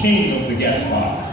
king of the guest spot.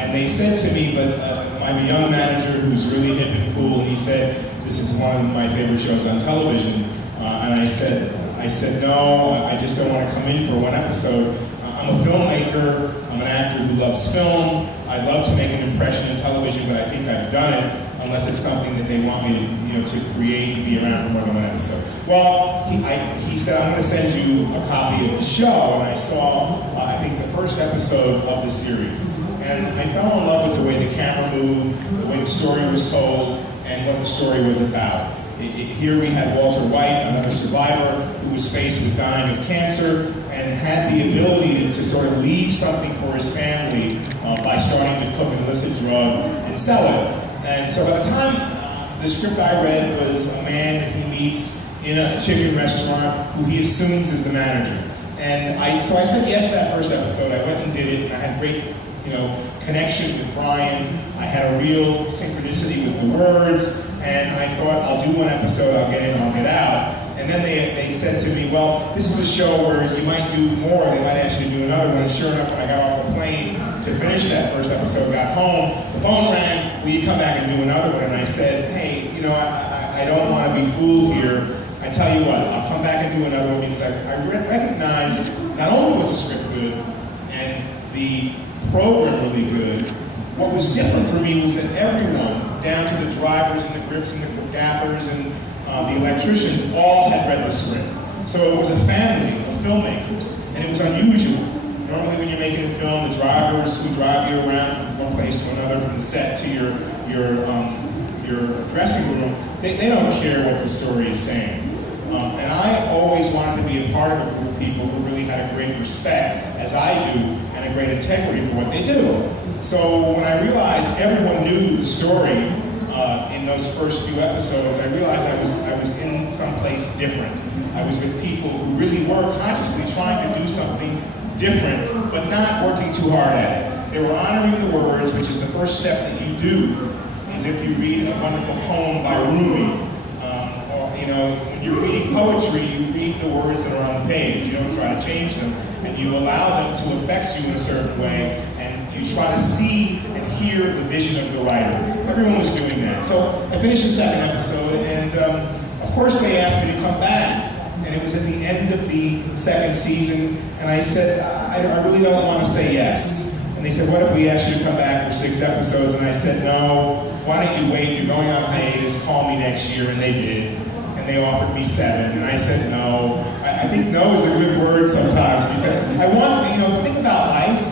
And they said to me, but I'm a young manager who's really hip and cool, and he said, this is one of my favorite shows on television. And I said, no, I just don't want to come in for one episode. I'm a filmmaker, I'm an actor who loves film. I'd love to make an impression in television, but I think I've done it, unless it's something that they want me to, to create and be around for more than one episode. Well, he said, I'm going to send you a copy of the show, and I saw, I think, the first episode of the series. And I fell in love with the way the camera moved, the way the story was told, and what the story was about. Here we had Walter White, another survivor, who was faced with dying of cancer and had the ability to sort of leave something for his family by starting to cook an illicit drug and sell it. And so by the time the script I read was a man that he meets in a chicken restaurant who he assumes is the manager. And so I said yes to that first episode. I went and did it, and I had great connection with Brian. I had a real synchronicity with the words, and I thought, I'll do one episode, I'll get in, I'll get out. And then they said to me, well, this is a show where you might do more, they might ask you to do another one. And sure enough, when I got off the plane to finish that first episode, got home, the phone rang, will you come back and do another one? And I said, hey, I don't want to be fooled here. I tell you what, I'll come back and do another one, because I recognized not only was the script good and the program really good, what was different for me was that everyone, down to the drivers and the grips and the gaffers and the electricians, all had read the script. So it was a family of filmmakers, and it was unusual. Normally when you're making a film, the drivers who drive you around from one place to another, from the set to your dressing room, they don't care what the story is saying. And I always wanted to be a part of a group of people who really had a great respect, as I do, and a great integrity for what they do. So when I realized everyone knew the story in those first few episodes, I realized I was in some place different. I was with people who really were consciously trying to do something different, but not working too hard at it. They were honoring the words, which is the first step that you do, is if you read a wonderful poem by Rumi. When you're reading poetry, you read the words that are on the page. You don't try to change them, and you allow them to affect you in a certain way, and you try to see and hear the vision of the writer. Everyone was doing that. So I finished the second episode, and of course they asked me to come back, and it was at the end of the second season, and I said, I really don't want to say yes. And they said, what if we asked you to come back for 6 episodes? And I said, no, why don't you wait? You're going on hiatus, call me next year, and they did. And they offered me 7, and I said no. I think no is a good word sometimes, because I want, the thing about life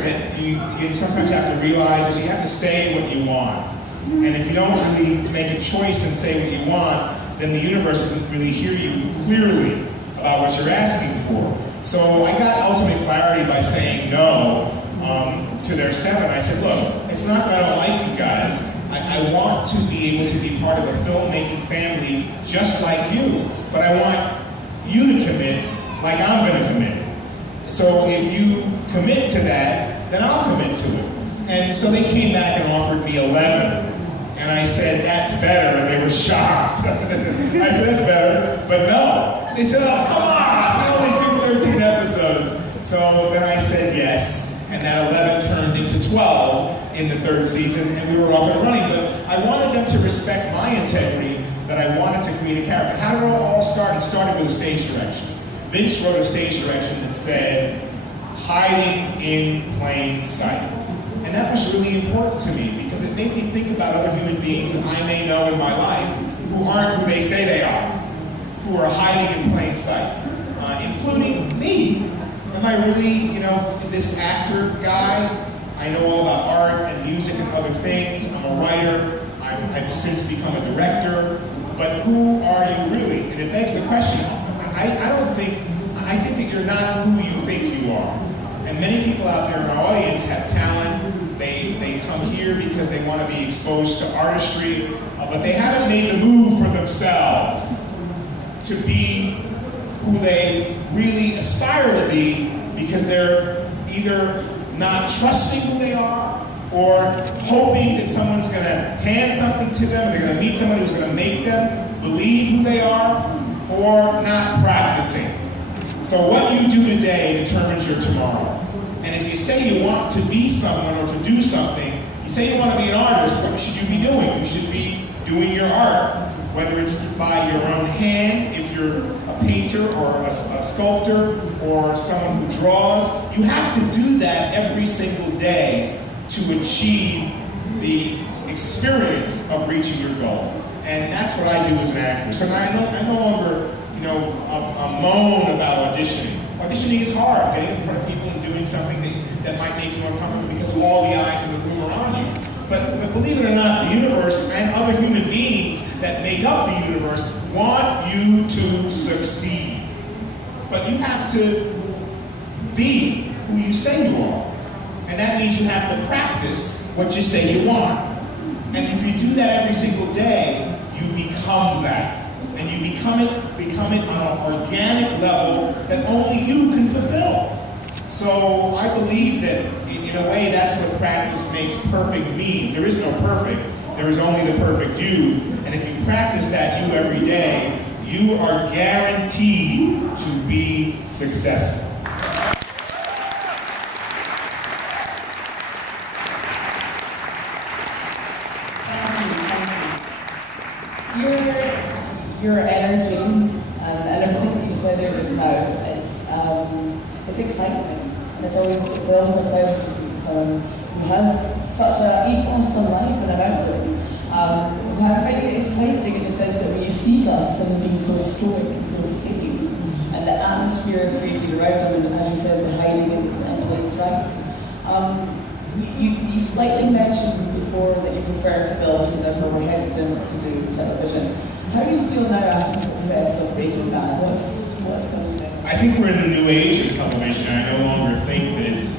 that you sometimes have to realize is you have to say what you want. And if you don't really make a choice and say what you want, then the universe doesn't really hear you clearly about what you're asking for. So I got ultimate clarity by saying no to their 7. I said, look, it's not that I don't like you guys. I want to be able to be part of a filmmaking family just like you, but I want you to commit like I'm going to commit. So if you commit to that, then I'll commit to it. And so they came back and offered me 11. And I said, that's better, and they were shocked. I said, that's better, but no. They said, oh, come on, we only do 13 episodes. So then I said yes. And that 11 turned into 12 in the 3rd season, and we were off and running. But I wanted them to respect my integrity, that I wanted to create a character. How did it all start? It started with a stage direction. Vince wrote a stage direction that said, hiding in plain sight. And that was really important to me, because it made me think about other human beings that I may know in my life who aren't who they say they are, who are hiding in plain sight, including me. Am I really, this actor guy? I know all about art and music and other things. I'm a writer. I've since become a director. But who are you really? And it begs the question. I think that you're not who you think you are. And many people out there in our audience have talent. They come here because they want to be exposed to artistry, but they haven't made the move for themselves to be who they really aspire to be, because they're either not trusting who they are, or hoping that someone's going to hand something to them, or they're going to meet somebody who's going to make them believe who they are, or not practicing. So what you do today determines your tomorrow. And if you say you want to be someone or to do something, you say you want to be an artist, what should you be doing? You should be doing your art, whether it's by your own hand, if you're a painter or a sculptor or someone who draws. You have to do that every single day to achieve the experience of reaching your goal. And that's what I do as an actor. So I no longer, moan about auditioning. Auditioning is hard, getting in front of people and doing something that might make you uncomfortable because of all the eyes in the room around you. But believe it or not, the universe and other human beings that make up the universe want you to succeed. But you have to be who you say you are. And that means you have to practice what you say you want. And if you do that every single day, you become that. And you become it on an organic level that only you can fulfill. So I believe that, in a way, that's what practice makes perfect means. There is no perfect. There is only the perfect you. And if you practice that you every day, you are guaranteed to be successful. Your energy and everything that you said there just now it's exciting, and it's always a pleasure to see someone who has such an ethos in life and an outlook. I find it exciting in the sense that when you see Gus and being so stoic and so staid, and the atmosphere created around him, and as you said, the hiding in plain sight. You slightly mentioned before that you prefer films and therefore were hesitant to do television. How do you feel now after the success of Breaking Bad? What's coming next? I think we're in the new age of television. I no longer think that it's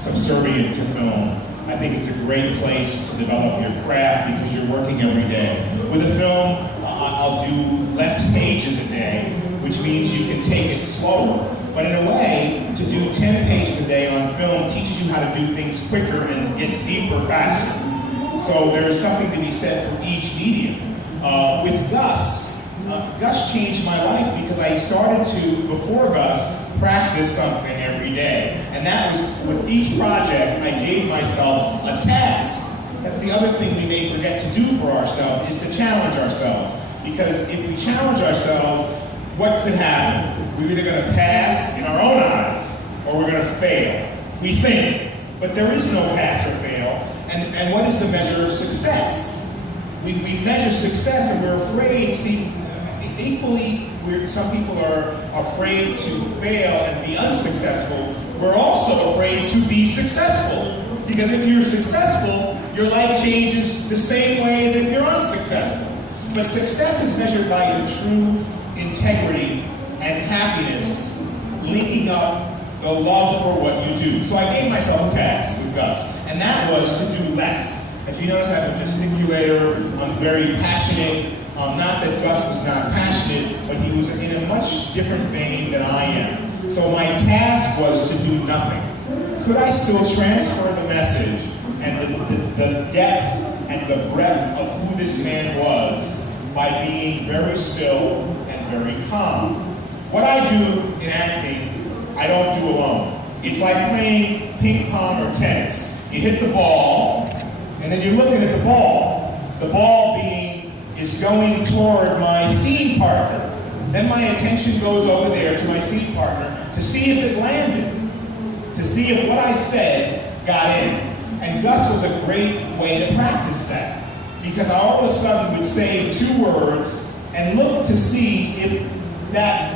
subservient to film. I think it's a great place to develop your craft because you're working every day. With a film, I'll do less pages a day, which means you can take it slower. But in a way, to do 10 pages a day on film teaches you how to do things quicker and get deeper faster. So there's something to be said for each medium. With Gus changed my life because I started to, before Gus, practice something every day. And that was, with each project, I gave myself a task. That's the other thing we may forget to do for ourselves, is to challenge ourselves. Because if we challenge ourselves, what could happen? We're either going to pass in our own eyes, or we're going to fail. We think, but there is no pass or fail. And what is the measure of success? We measure success and we're afraid. See, equally, some people are afraid to fail and be unsuccessful. We're also afraid to be successful. Because if you're successful, your life changes the same way as if you're unsuccessful. But success is measured by your true integrity and happiness, linking up the love for what you do. So I gave myself a task with Gus, and that was to do less. As you notice, I'm a gesticulator, I'm very passionate. Not that Gus was not passionate, but he was in a much different vein than I am. So my task was to do nothing. Could I still transfer the message and the depth and the breadth of who this man was by being very still and very calm? What I do in acting, I don't do alone. It's like playing ping pong or tennis. You hit the ball, and then you're looking at the ball. The ball is going toward my scene partner. Then my attention goes over there to my scene partner to see if it landed, to see if what I said got in. And Gus was a great way to practice that, because I all of a sudden would say 2 words and look to see if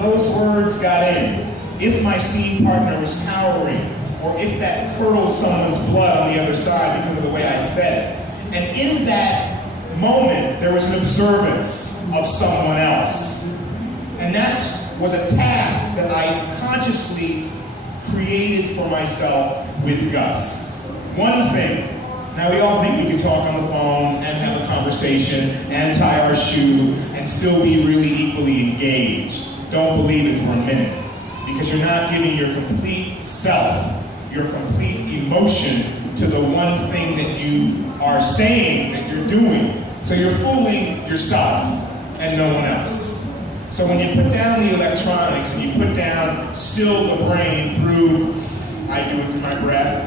those words got in, if my scene partner was cowering, or if that curdled someone's blood on the other side because of the way I said it. And in that moment, there was an observance of someone else. And that was a task that I consciously created for myself with Gus. One thing. Now, we all think we can talk on the phone and have a conversation and tie our shoe and still be really equally engaged. Don't believe it for a minute, because you're not giving your complete self, your complete emotion to the one thing that you are saying that you're doing. So you're fooling yourself and no one else. So when you put down the electronics and you put down still the brain through I do it through my breath.